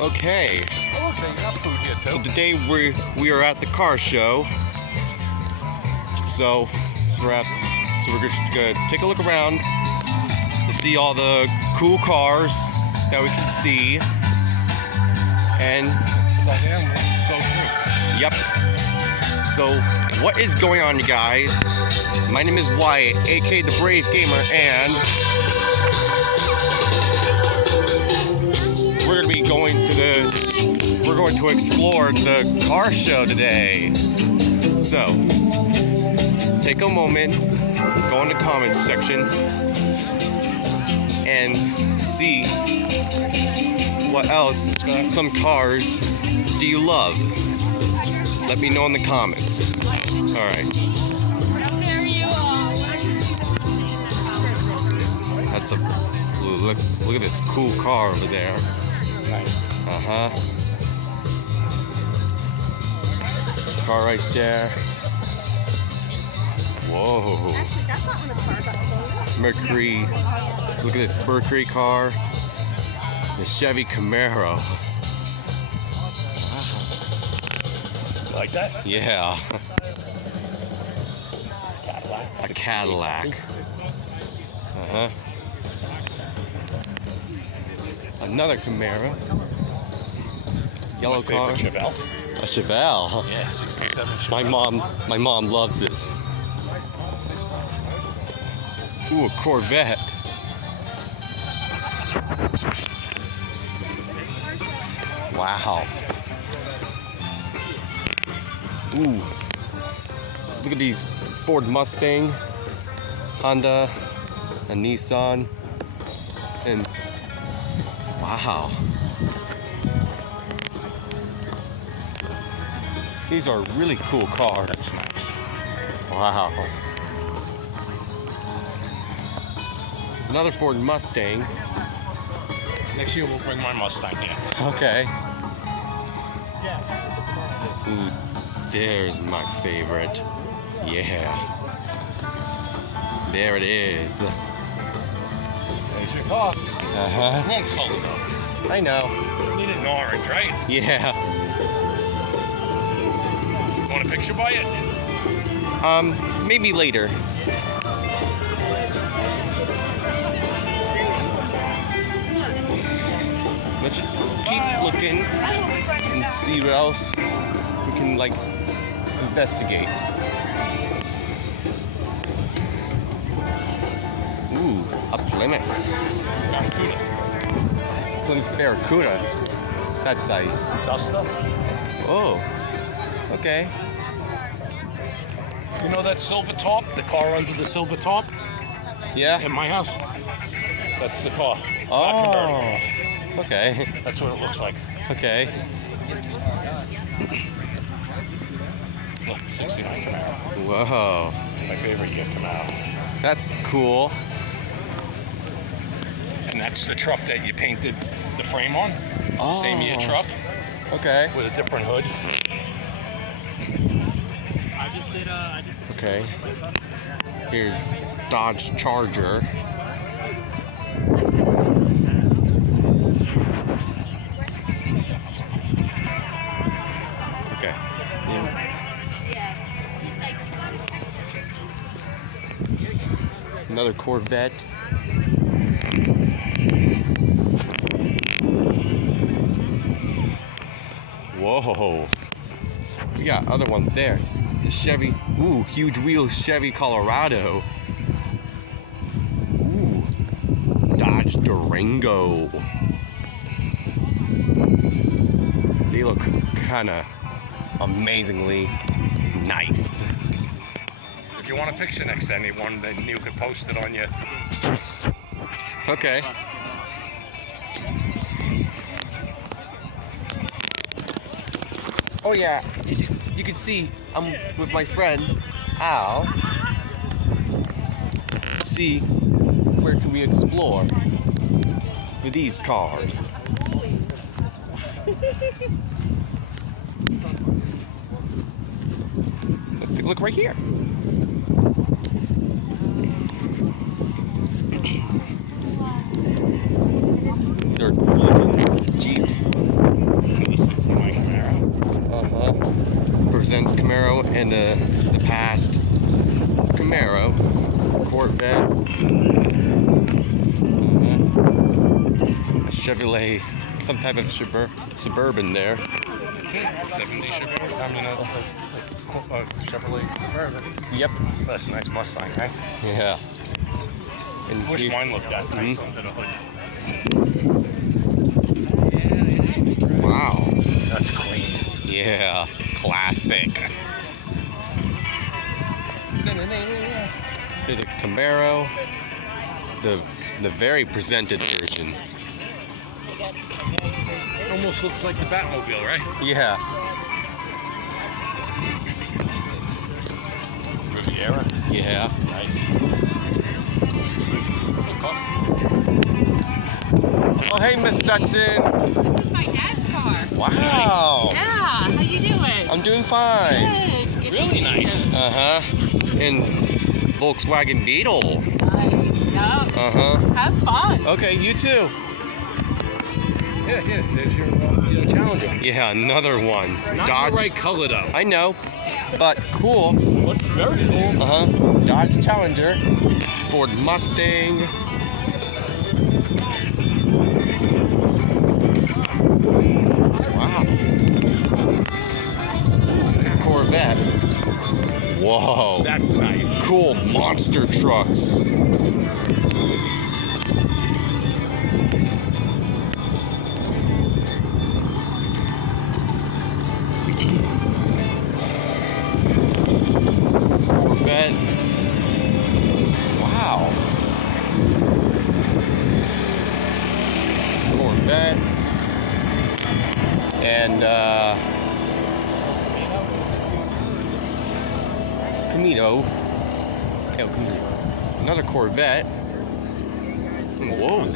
Okay. Oh, okay, you got food here too. So today we are at the car show. So we're just gonna take a look around to see all the cool cars that we can see. And So then we'll go through. yep. So what is going on, you guys? My name is Wyatt, aka the Brave Gamer, and we're going to explore the car show today. So take a moment, go in the comments section, and see what else, some cars do you love? Let me know in the comments. Alright. That's a look at this cool car over there. Nice. Uh-huh. Car right there. Whoa. Actually, that's not when the car got sold. Mercury. Look at this Mercury car. The Chevy Camaro. You like that? Yeah. Cadillac. A Cadillac. Uh-huh. Another Camaro. Yellow My favorite car. Chevelle. A Chevelle. Yeah, 67 Chevelle. My mom loves this. Ooh, a Corvette. Wow. Ooh. Look at these Ford Mustang, Honda, a Nissan, and wow. These are really cool cars. That's nice. Wow. Another Ford Mustang. Next year we'll bring my Mustang here. Okay. Ooh, there's my favorite. Yeah. There it is. There's your car. Uh-huh. What color though? I know. You need an orange, right? Yeah. Want a picture by it? Maybe later. Let's just keep looking and see what else we can, like, investigate. Ooh, a Plymouth. Barracuda. Plymouth Barracuda. That's a... Duster. Oh. Okay. You know that silver top? The car under the silver top? Yeah? In my house. That's the car. Not convertible. Oh. Okay. That's what it looks like. Okay. Look, 69 Camaro. Whoa. My favorite year Camaro. That's cool. And that's the truck that you painted the frame on. Oh. Same year truck Okay. with a different hood. Okay. Here's Dodge Charger. Okay. Another Corvette. Whoa. We got other one there. The Chevy. Ooh, huge wheels Chevy Colorado. Ooh. Dodge Durango. They look kinda amazingly nice. If you want a picture next to anyone, then you could post it on your... Okay. Oh yeah, you can see I'm with my friend Al. See where can we explore with these cars. Let's take a look right here. These are cool looking Jeeps. Camaro and the past Camaro, Corvette, a Chevrolet, some type of Suburban there. 70 Chevrolet. I mean, a Chevrolet Suburban. Yep. That's a nice Mustang, right? Yeah. And Wish here- mine looked that nice under the hood. Wow. That's clean. Yeah. Classic. There's a Camaro, the very presented version. Almost looks like the Batmobile, right? Yeah. Riviera. Yeah. Nice. Oh, hey, Miss Stetson. This is my dad's car. Wow. Yeah, how you doing? I'm doing fine. Good. Really nice. And Volkswagen Beetle. No. Have fun. Okay, you too. Yeah, there's your Challenger. Yeah, another one. Not Dodge. the right color though. I know, but cool. But very cool. Dodge Challenger, Ford Mustang. Wow. Corvette. Whoa. That's nice. Cool monster trucks. Corvette. Wow. Corvette. And Camino. El Camino. Another Corvette. Whoa.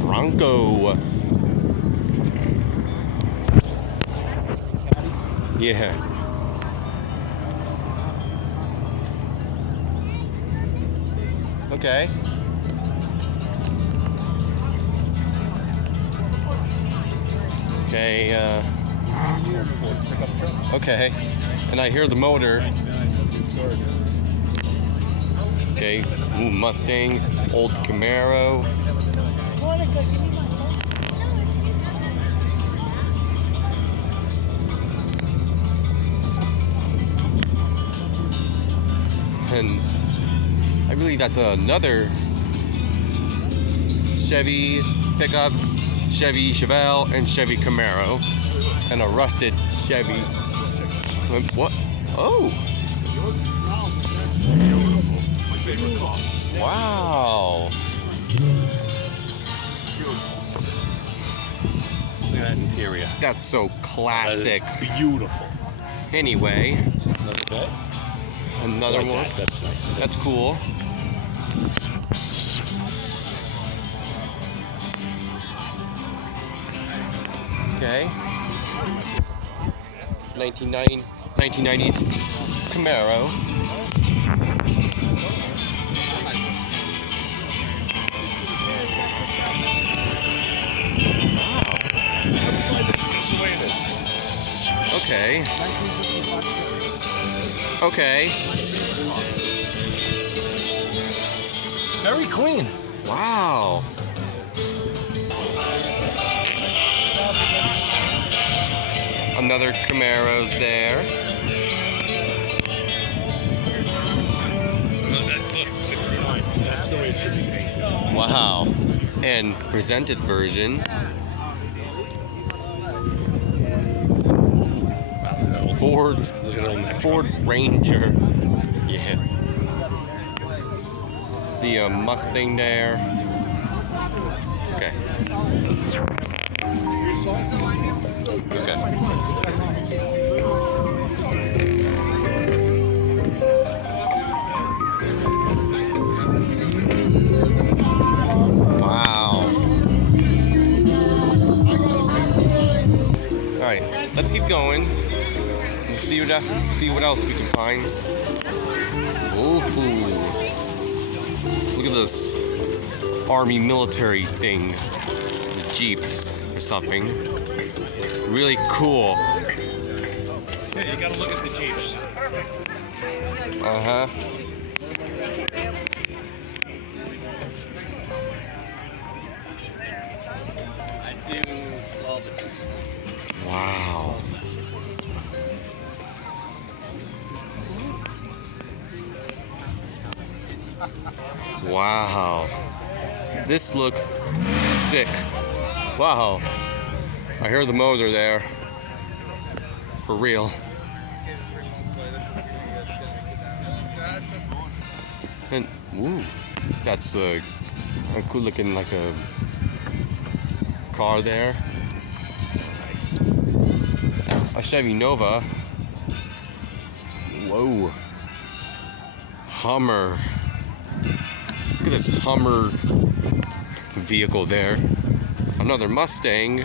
Bronco. Yeah. Okay. Okay, okay. And I hear the motor. Okay. Ooh, Mustang, old Camaro. And I believe that's another Chevy pickup, Chevy Chevelle, and Chevy Camaro, and a rusted Chevy. What? Oh! Wow! Look at that interior. That's so classic. That is beautiful. Anyway, Another bed. another Like one. that. That's nice. That's cool. Okay. 1990s Camaro. Okay. Okay. Very clean. Wow. Another Camaro's there. Look, 69. That's the way it should be painted. Wow. And presented version. Ford Look at all that. Ford Ranger. Yeah. See a Mustang there. Okay. Okay. Wow. All right, let's keep going and see what else we can find. Ooh. Look at this army military thing. The Jeeps or something. Really cool. Yeah, you gotta look at the Jeeps. Uh-huh. I do 12. Wow. Wow. This look sick. Wow. I hear the motor there. For real. And ooh, that's a cool looking like a car there. A Chevy Nova. Whoa. Hummer. Look at this Hummer vehicle there. Another Mustang.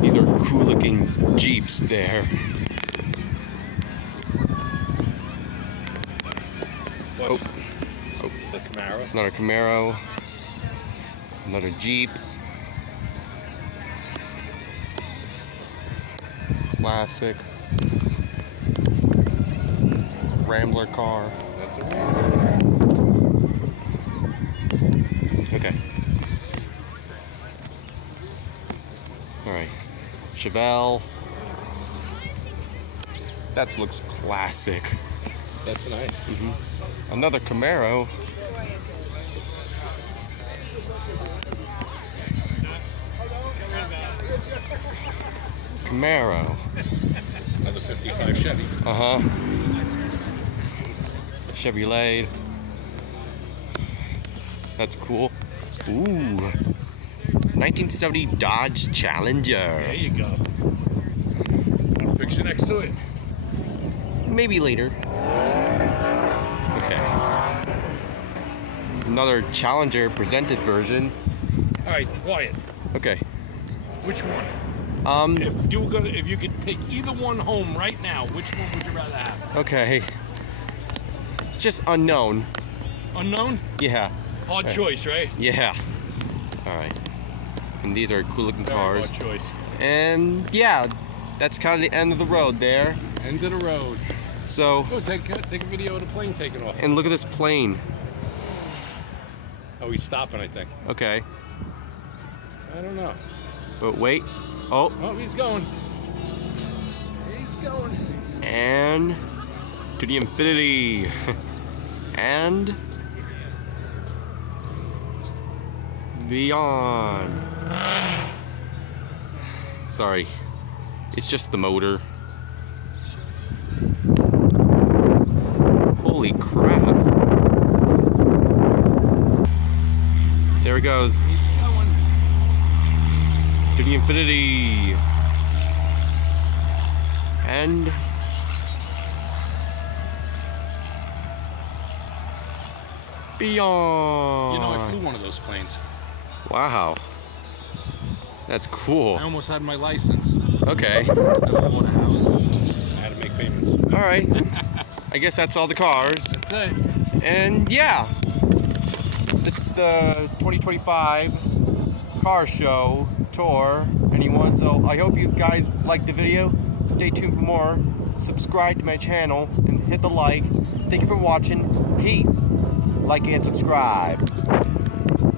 These are cool looking Jeeps there. Oh. The Camaro. Another Camaro. Another Jeep. Classic. Rambler car. That's a Rambler. Okay. Alright. Chevelle. That looks classic. That's nice. Another Camaro. Camaro. Another 55 Chevy. Uh-huh. Chevrolet. That's cool. Ooh. 1970 Dodge Challenger. There you go. Want a picture next to it? Maybe later. Okay. Another Challenger presented version. All right, Wyatt. Okay. Which one? Um. If you could take either one home right now, which one would you rather have? Okay. It's just unknown. Unknown? Yeah. Hard choice, right? Yeah. All right. And these are cool looking Very cars. hard choice. And yeah, that's kind of the end of the road there. End of the road. So. Oh, take a video of the plane taking off. And look at this plane. Oh, he's stopping, I think. Okay. I don't know. But wait. Oh. Oh, he's going. He's going. And to the infinity. And beyond. Sorry. It's just the motor. Holy crap. There it goes. To the infinity. And beyond. You know, I flew one of those planes. Wow. That's cool. I almost had my license. Okay. Never bought a house. I had to make payments. All right. I guess that's all the cars. That's it. And yeah, this is the 2025 car show tour. Anyone? So I hope you guys liked the video. Stay tuned for more. Subscribe to my channel and hit the like. Thank you for watching. Peace. Like and subscribe.